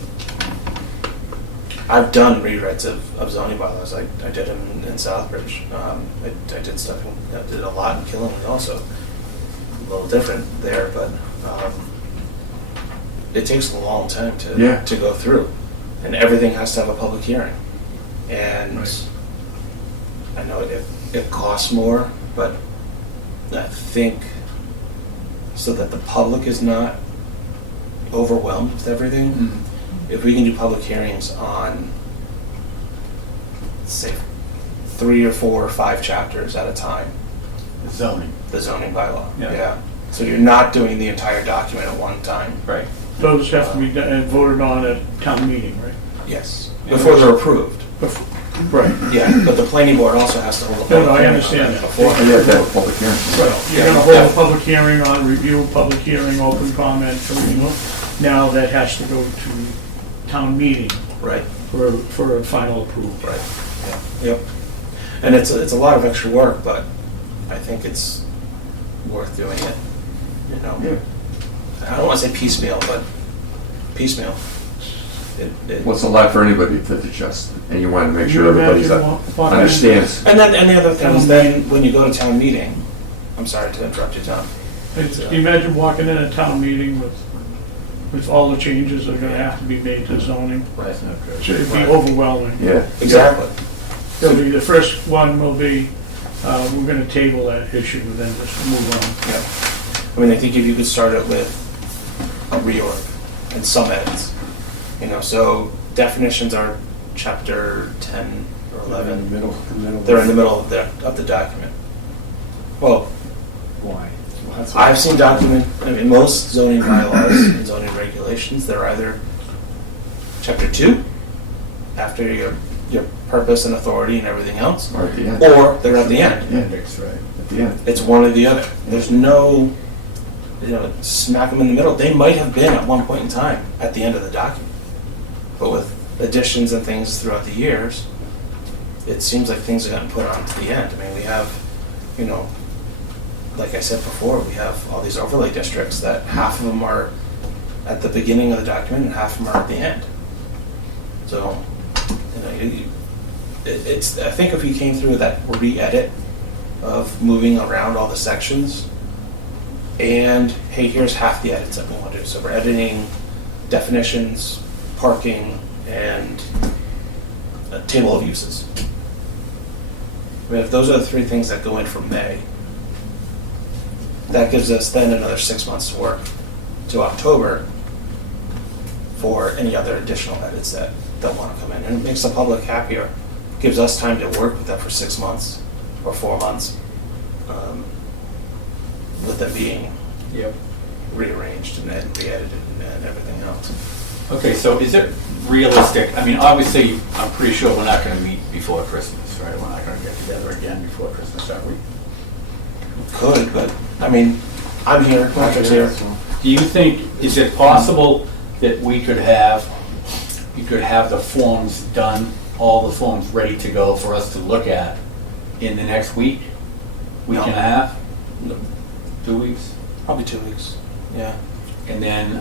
I've done rewrites of zoning bylaws. I did them in Southbridge. I did stuff. I did a lot in Killenly also. A little different there, but it takes a long time to go through, and everything has to have a public hearing. And Right. I know it costs more, but I think so that the public is not overwhelmed with everything. If we can do public hearings on, say, 3 or 4 or 5 chapters at a time, Zoning. the zoning bylaw. Yeah. So you're not doing the entire document at one time. Right. Those have to be voted on at town meeting, right? Yes. Before they're approved. Right. Yeah, but the planning board also has to hold a No, public I hearing on understand that that. before. You have to have a public hearing. You're gonna hold a public hearing on review, public hearing, open comment, everything. Now that has to go to town meeting Right. for a final approval. Right. Yeah. Yep. And it's a lot of extra work, but I think it's worth doing it. Yeah. I don't want to say piecemeal, but piecemeal. Well, it's a lot for anybody to digest, and you want to make Can sure you everybody imagine walking in- understands. And the other thing is then when you go to town meeting, I'm sorry to interrupt you, Tom. Can you imagine walking in a town meeting with all the changes that are gonna have to be made to zoning? Right. It'd be overwhelming. Yeah. Exactly. It'll be, the first one will be, we're gonna table that issue and then just move on. Yeah. I think if you could start it with a reorg and some edits. So definitions are chapter 10 or In 11. the middle. They're in the middle of the document. Well, Why? I've seen most zoning bylaws and zoning regulations, they're either chapter 2, after your purpose and authority and everything else, Or at the end. or they're at the end. Index, right, at the end. It's one or the other. There's no, smack them in the middle. They might have been at one point in time at the end of the document, but with additions and things throughout the years, it seems like things are getting put on to the end. I mean, we have, you know, like I said before, we have all these overlay districts that half of them are at the beginning of the document and half of them are at the end. So, you know, it's, I think if we came through that re-edit of moving around all the sections, and hey, here's half the edits that we want to do. So we're editing definitions, parking, and a table of uses. I mean, if those are the three things that go in from May, that gives us then another 6 months to work to October for any other additional edits that want to come in. And it makes the public happier, gives us time to work with that for 6 months or 4 months, with them being Yep. rearranged and then re-edited and everything else. Okay, so is it realistic? I mean, obviously, I'm pretty sure we're not gonna meet before Christmas, right? We're not gonna get together again before Christmas, are we? Could, but, I mean, I'm here, Patrick's here. Do you think, is it possible that we could have, you could have the forms done, all the forms ready to go for us to look at in the next week? Week and a half? No. 2 weeks? Probably 2 weeks, yeah. And then,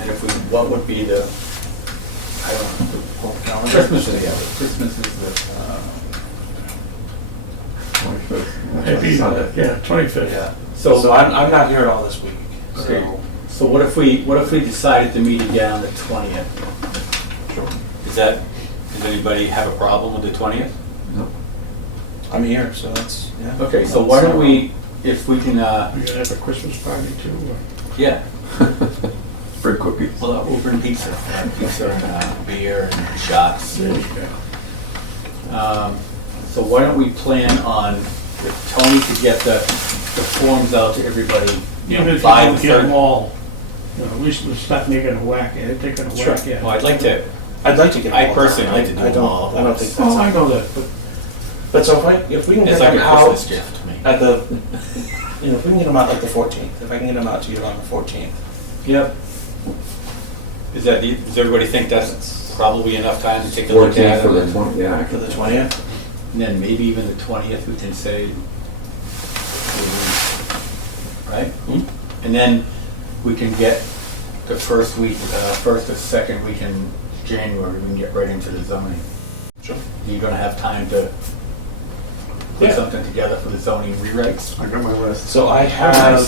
and if we, what would be the, I don't know, Whole calendar. Christmas is the other, Christmas is the, 25th. Maybe, Sunday. yeah, 25th. Yeah. So- So I'm not here at all this week, okay. so. So what if we decided to meet again on the 20th? Sure. Does anybody have a problem with the 20th? No. I'm here, so that's, yeah. Okay, so why don't we, if we can, We're gonna have a Christmas party too, or? yeah, Bring cookies. well, we'll bring pizza. We'll have pizza and beer and shots. There you go. So why don't we plan on, if Tony could get the forms out to everybody, you Even know, if you by the don't get them third. all, you know, at least we'll start making a whack at it, taking a Sure. whack at it. Well, I'd like to, I'd like to get I them all done. personally like to do I them don't- all at I don't once. think that's. Oh, I know that, but But so if we can get it's like them a Christmas out gift to me. at the, you know, if we can get them out like the 14th, if I can get them out to you on the 14th. Yep. Does everybody think that's probably enough time to take a look 14th at for it? the 20th, yeah. I For could- the 20th? And then maybe even the 20th, we can say, right? Hmm? And then we can get the first week, first or second week in January, we can get right into the zoning. Sure. You're gonna have time to put Yeah. something together for the zoning rewrites? I got my list. So I have,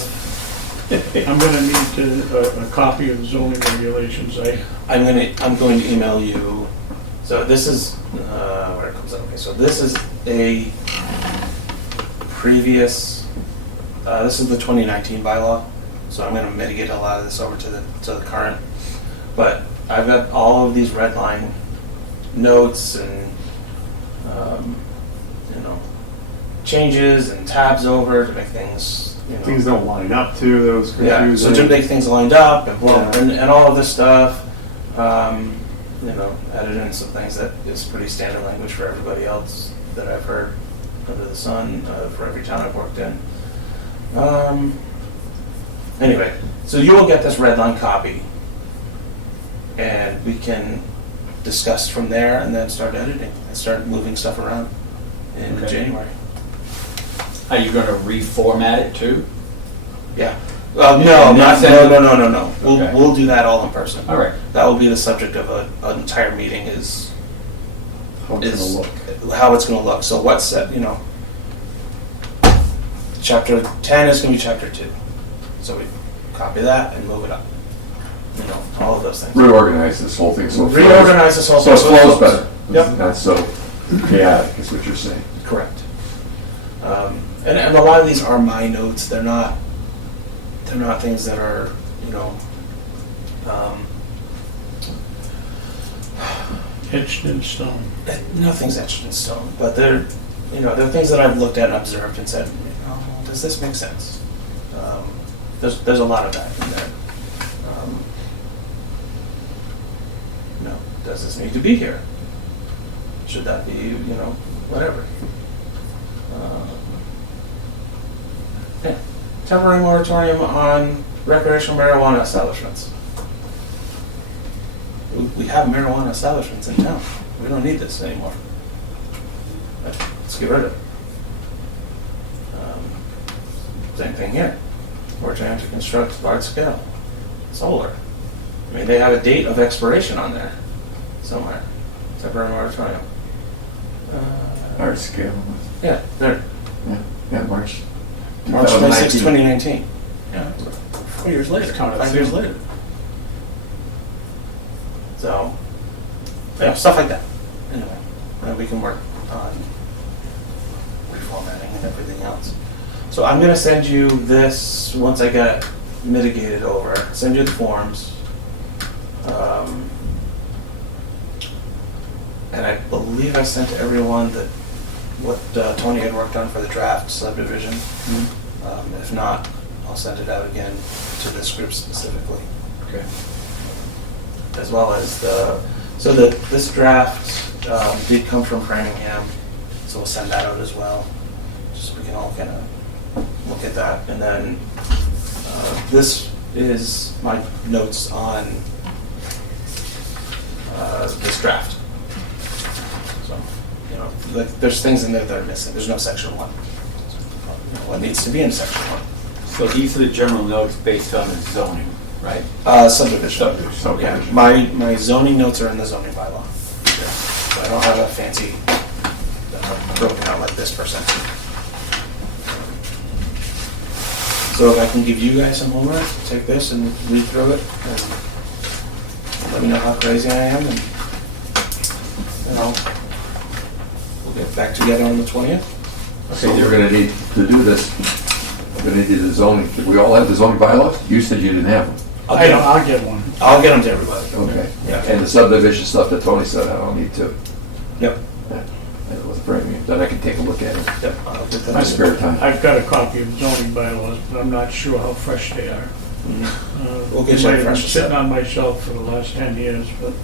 I'm gonna need a copy of the zoning regulations. I'm going to email you, so this is, where it comes up, okay, so this is a previous, this is the 2019 bylaw, so I'm gonna mitigate a lot of this over to the current. But I've got all of these red line notes and, you know, changes and tabs over to make things, you know. Things don't line up too, that was Yeah, confusing. so to make things lined up and, Yeah. and all of this stuff, you know, added in some things that is pretty standard language for everybody else that I've heard under the sun, for every town I've worked in. Anyway, so you will get this red line copy, and we can discuss from there and then start editing and start moving stuff around in Okay. January. Are you gonna reformat it too? Yeah. In No, that sense? no. Okay. We'll do that all in person. All right. That will be the subject of an entire meeting is How it's gonna look. how it's going to look. So what's that, you know, chapter 10 is going to be chapter 2. So we copy that and move it up. You know, all of those things. Reorganize this whole thing so it flows- Reorganize this whole so it thing. flows better. Yep. Not so chaotic, is what you're saying. Correct. And a lot of these are my notes. They're not things that are, you know, Etched in stone. nothing's etched in stone, but they're things that I've looked at and observed and said, oh, does this make sense? There's a lot of that in there. Does this need to be here? Should that be, you know, whatever. Yeah. Temporary moratorium on recreational marijuana establishments. We have marijuana establishments in town. We don't need this anymore. Let's get rid of it. Same thing here. We're trying to construct large scale solar. I mean, they have a date of expiration on there somewhere. Temporary moratorium. Large scale. Yeah, there. Yeah, March. March 26, 2019. 2019. Yeah, 4 years later, It's kinda 5 years soon. later. So, yeah, stuff like that. Anyway, we can work on reformatting and everything else. So I'm gonna send you this once I get it mitigated over. Send you the forms. And I believe I sent to everyone that what Tony had worked on for the draft subdivision. If not, I'll send it out again to this group specifically. Okay. As well as this draft did come from Framingham, so we'll send that out as well, just so we can all kind of look at that. And then this is my notes on this draft. So, there's things in there that are missing. There's no section 1. What needs to be in section 1? So these are the general notes based on the zoning, right? Subdivision. Yeah, my zoning notes are in the zoning bylaw. So I don't have a fancy broken out like this per section. So if I can give you guys some homework, take this and read through it, and let me know how crazy I am, and we'll get back together on the 20th. So we're gonna need to do this, we're gonna need the zoning, we all have the zoning bylaws? You said you didn't have them. I'll get one. I'll get them to everybody. Okay. Yeah. And the subdivision stuff that Tony said I don't need to. Yep. That was premium, then I can take a look at it. Yep. I'll get My that. spare time. I've got a copy of zoning bylaws, but I'm not sure how fresh they are. We'll get you Might a have been fresh sitting set. on my shelf for the last 10 years, but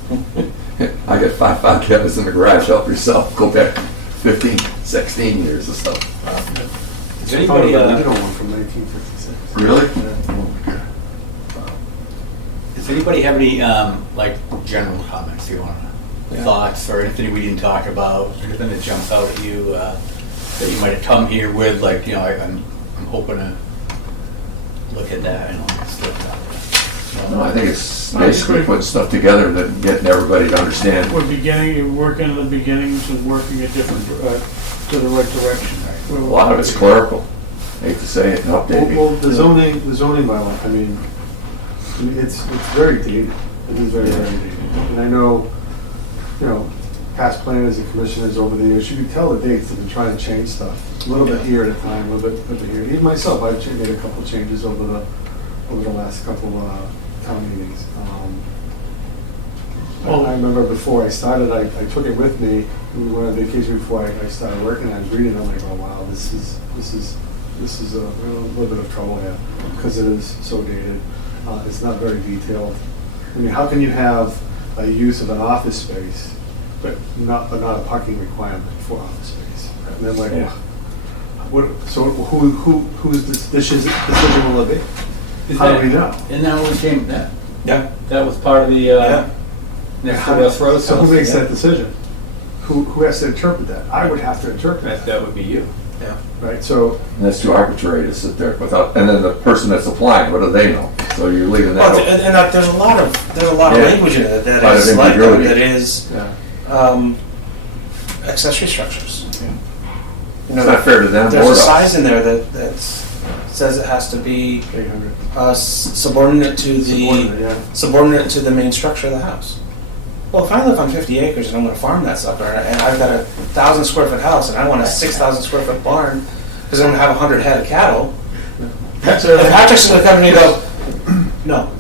I got five cabinets in the garage, help yourself, go back 15, 16 years or so. Does anybody, original one from 1956. Really? does anybody have any, like, general comments you want, thoughts, or anything we didn't talk about, anything that jumps out at you, that you might have come here with, like, I'm hoping to look at that and stuff out No, I think it's basically putting stuff together that getting everybody to understand. we're working at the beginnings and working at different, to the right direction. A lot of it's clerical, hate to say it, and updating. Well, the zoning bylaw, I mean, it's very dated. It is very, very dated. And I know, past planners and commissioners over the years, you can tell the dates, they've been trying to change stuff. A little bit here at a time, a little bit here. Even myself, I've made a couple changes over the last couple town meetings. I remember before I started, I took it with me. We went on vacation before I started working. I was reading. I'm like, oh wow, this is a little bit of trouble here because it is so dated. It's not very detailed. I mean, how can you have a use of an office space, but not a parking requirement for office space? And then like, so whose decision will it be? How do we know? And that one came, that Yeah. was part of the, next to West Rose. So who House, makes yeah. that decision? Who has to interpret that? I would have to interpret That would be you. Yeah. right? So And that's too arbitrary to sit there without, and then the person that's applying, what do they know? So you're leaving that Well, open. and there's a lot of Yeah. language in it that Lot of is like that, ambiguity. that is yeah, accessory structures. It's not fair to them or There's a us. size in there that says it has to be 800. subordinate to Subordinate, yeah. subordinate to the main structure of the house. Well, if I live on 50 acres and I'm going to farm that sucker, and I've got a 1,000 square foot house and I want a 6,000 square foot barn because I'm going to have 100 head of cattle, That's and Patrick's going to come to me and go, no,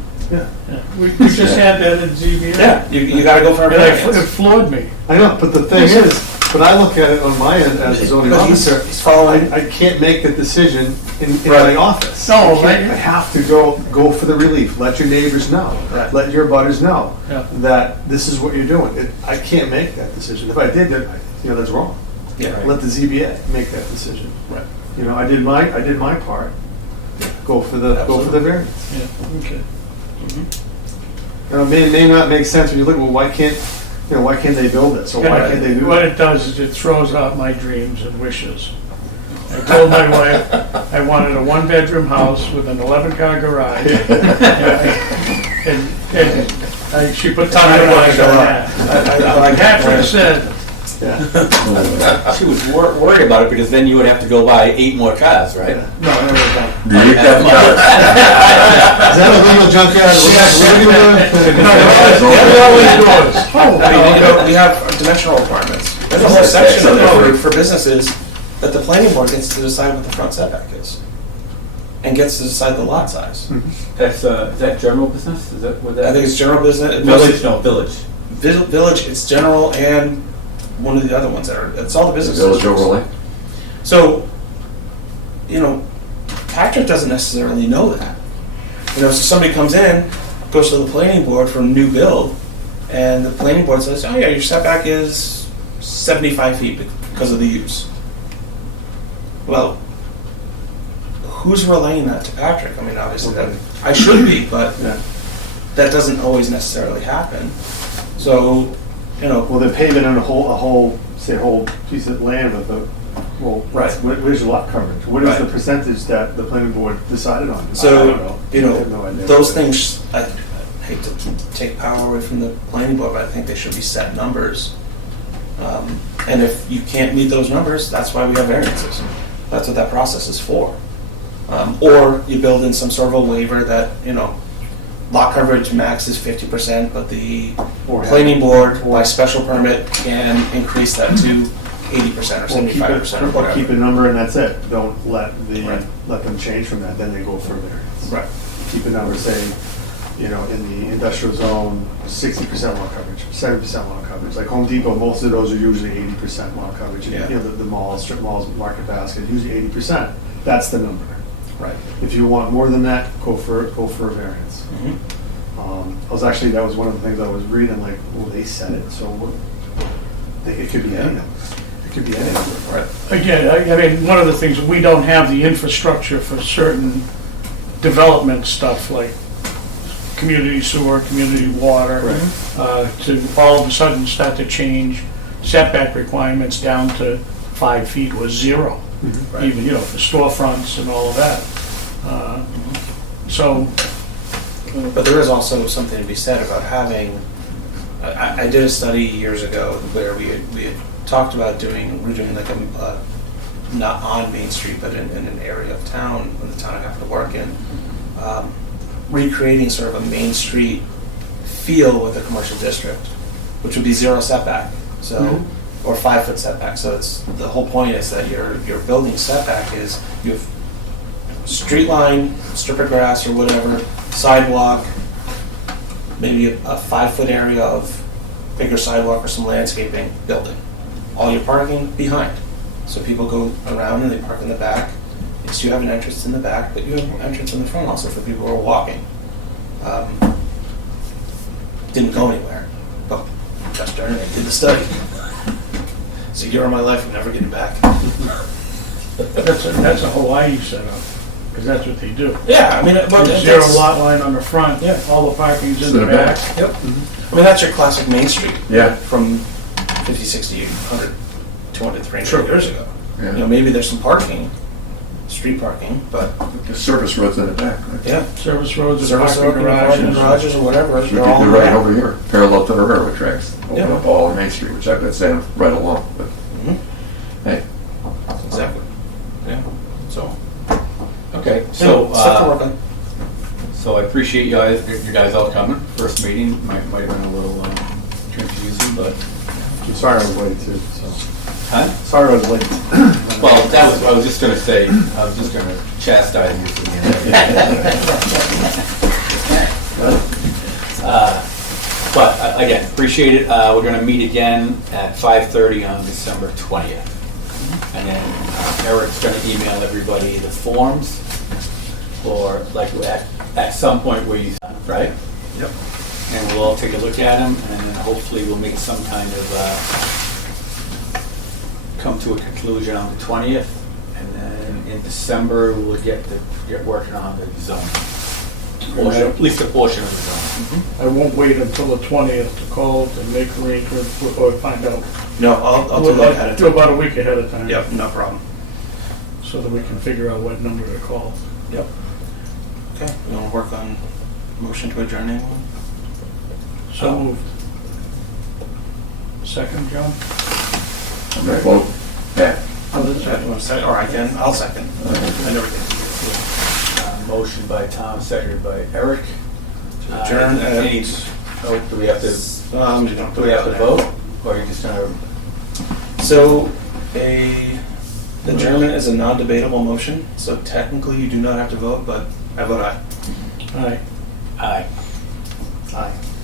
We just had that in ZBA. yeah, you got to go for a And it variance. floored me. I know, but the thing is, but I look at it on my end as a zoning But he's officer. following. I can't make the decision in Right. my office. No, I can't- right. I have to go for the relief. Let your neighbors know. Right. Let your butters know Yeah. that this is what you're doing. I can't make that decision. If I did, then that's wrong. Yeah. Let the ZBA make that decision. Right. I did my part. Go for the variance. Yeah, okay. may not make sense when you look, well, why can't they build it? So why can't they do What it? it does is it throws out my dreams and wishes. I told my wife I wanted a one-bedroom house with an 11-car garage. And she put time and money on that. Like Catherine said, She was worried about it because then you would have to go buy 8 more cars, right? no, never done. You got the car. Is that a legal junkyard? We have dimensional requirements. There's a whole section of the code for businesses that the planning board gets to decide what the front setback is. And gets to decide the lot size. That's, is that general business? Is that what that? I think it's general business. Village, no, village. Village, it's general and one of the other ones that are, it's all the business Village districts. overlay. So, Patrick doesn't necessarily know that. So somebody comes in, goes to the planning board for a new build, and the planning board says, oh yeah, your setback is 75 feet because of the use. Well, who's relaying that to Patrick? I mean, obviously that I should be, but that doesn't always necessarily happen. So, Well, they're paving on a whole piece of land with Right. Where's your lot coverage? What is Right. the percentage that the planning board decided on? So, I don't know. I have no idea. those things, I hate to take power away from the planning board, but I think they should be set numbers. And if you can't meet those numbers, that's why we have variances. That's what that process is for. Or you build in some sort of a waiver that, lot coverage max is 50%, but the Or have- planning board, by special permit, can increase that to 80% or Or keep 75% or it- or keep whatever. a number and that's it. Don't let Right. let them change from that. Then they go for a variance. Right. Keep a number, say, in the industrial zone, 60% lot coverage, 70% lot coverage. Like Home Depot, most of those are usually 80% lot coverage. And, Yeah. the malls, strip malls, Market Basket, usually 80%. That's the number. Right. If you want more than that, go for a variance. Mhm. That was one of the things I was reading, like, well, they said it, so it could be any number. It could be any number. Right. Again, I mean, one of the things, we don't have the infrastructure for certain development stuff like community sewer, community water, to all of a sudden start to change setback requirements down to 5 feet or 0. Right. Even, for storefronts and all of that. But there is also something to be said about having, I did a study years ago where we had talked about we're doing like a, not on Main Street, but in an area of town, in the town I happen to work in, recreating sort of a Main Street feel with a commercial district, which would be 0 setback, so, or 5-foot setback. So it's, the whole point is that your building setback is, you have street line, strip of grass or whatever, sidewalk, maybe a 5-foot area of bigger sidewalk or some landscaping, building. All your parking behind. So people go around and they park in the back. Yes, you have an entrance in the back, but you have an entrance in the front also for people who are walking. Didn't go anywhere, but gosh darn it, I did the study. It's a year of my life, I'm never getting back. That's a Hawaii setup, because that's what they do. Yeah, I mean, but There's 0 lot line on the front, Yeah. all the parking's in the back. Yep. I mean, that's your classic Main Street. Yeah. From 50, 60, 100, 200, 300 Sure. years ago. Yeah. Maybe there's some parking, street parking, but The service roads in the back, right? yeah. Service roads and Service parking road, garages. garages or whatever, Should be they're all in right there. over here, parallel to the railroad tracks. Open Yeah. up all of Main Street, which I've been saying right along, but Mhm. hey. Exactly. Yeah, so. Okay, So, stuff to work so, on. so I appreciate you guys all coming. First meeting might have been a little confusing, but, I'm sorry I was late too, so. huh? Sorry I was late. Well, I was just gonna say, I was just gonna chastise you for the end. But again, appreciate it. We're gonna meet again at 5:30 on December 20th. And then Eric's gonna email everybody the forms, or like at some point where you, right? Yep. And we'll all take a look at them, and then hopefully we'll make some kind of, come to a conclusion on the 20th, and then in December, we'll get working on the zoning. at least a portion of the zone. I won't wait until the 20th to call to make arrangements or find out. No, I'll do that ahead of Do time. about a week ahead of time. Yep, no problem. So that we can figure out what number to call. Yep. Okay, we want to work on motion to adjourn anyone? So moved. Second, John? Okay, vote. Pat. Oh, that's You want to second? Or I can, I'll second. I never get Motion by Tom, seconded by Eric. to adjourn at. Any- Oh, do we have to, You don't do we have to vote? Or are you just gonna, So, adjournment is a non-debatable motion, so technically you do not have to vote, but I vote aye. Aye. aye. Aye.